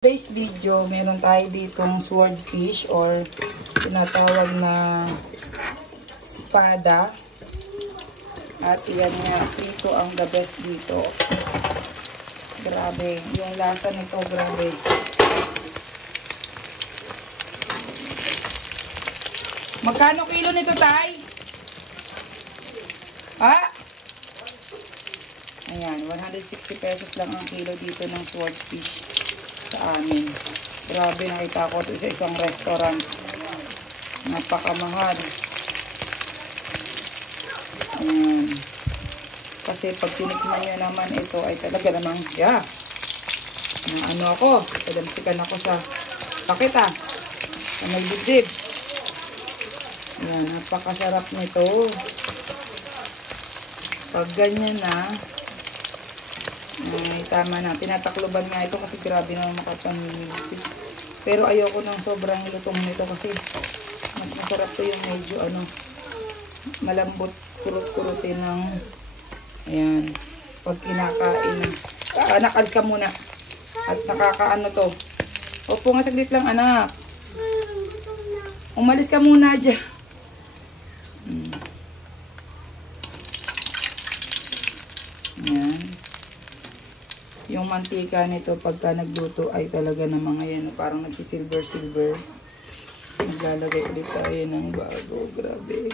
Today's video, meron tayo ditong swordfish or tinatawag na espada. At yan nga, ito ang the best dito. Grabe, yung lasa nito, grabe. Magkano kilo nito, Tay? Ha? Ayan, 160 pesos lang ang kilo dito ng swordfish sa amin. Grabe, nakita ko ito sa isang restaurant. Napakamahal. Ayan. Kasi pag tinikman nyo naman ito ay talaga namang, yeah. Ano ako, talamsikan ako sa sakit sa may dibdib. Ayan, napakasarap nito. Pag ganyan na, ay, tama na. Tinatakloban nga ito kasi grabe naman makapamiliti. Pero ayoko ng sobrang lutong nito kasi mas masarap to yung medyo malambot, kurut-kurutin ng ayan. Pag kinakain. Anak, alis ka muna. At nakakaano to. Opo nga saglit lang, anak. Umalis ka muna dyan. Ayan. Yung mantika nito pagka nagluto ay talaga na mga yan, parang nagsisilver-silver. Naglalagay ulit tayo ng bago. Grabe.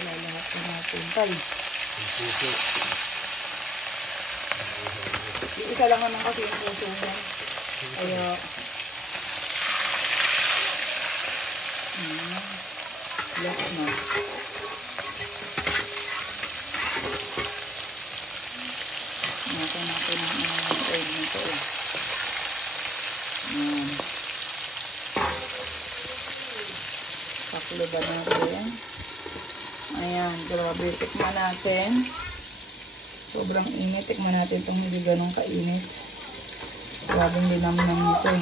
Lalahat na natin. Tay. Isa lang naman kasi yung puso niya. Kaya lahat na. Natin ang oil nito. Pakuluban natin. Ayan, grabe. Tikman natin. Sobrang init. Tikman natin itong hindi ganong kainit. Grabing linamnam nito.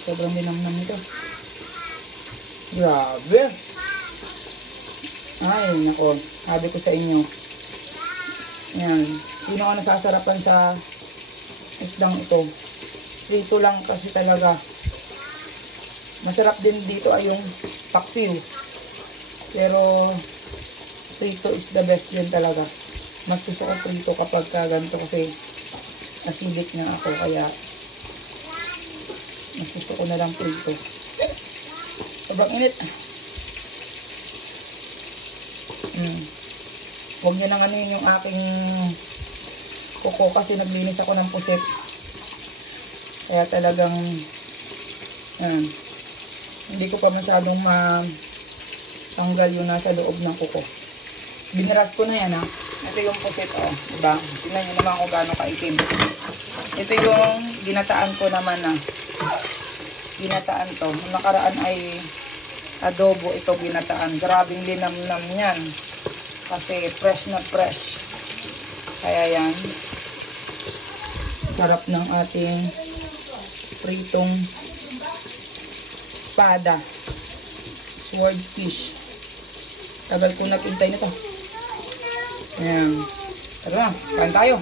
Sobrang linamnam nito. Grabe. Ay, nako. Sabi ko sa inyo. Ayan. Sino ka nasasarapan sa isdang ito? Prito lang kasi talaga. Masarap din dito ay yung paksiw. Pero prito is the best din talaga. Mas gusto ko prito kapag ganito kasi acidic na ako. Kaya mas gusto ko na lang prito. Sobrang init. Huwag nyo nang anuhin yung aking kuko kasi naglinis ako ng puset. Kaya talagang hindi ko pa masyadong matanggal yung nasa loob ng kuko. Binirat ko na yan Ito yung puset diba? Tingnan nyo naman kung gaano kaitim. Ito yung ginataan ko naman ginataan to. Nung nakaraan ay adobo ito ginataan. Grabing linamnam yan. Kasi fresh na fresh. Kaya yan. Sarap ng ating pritong espada. Swordfish. Tagal ko nagintay nito. Ayan. Tara, kain tayo.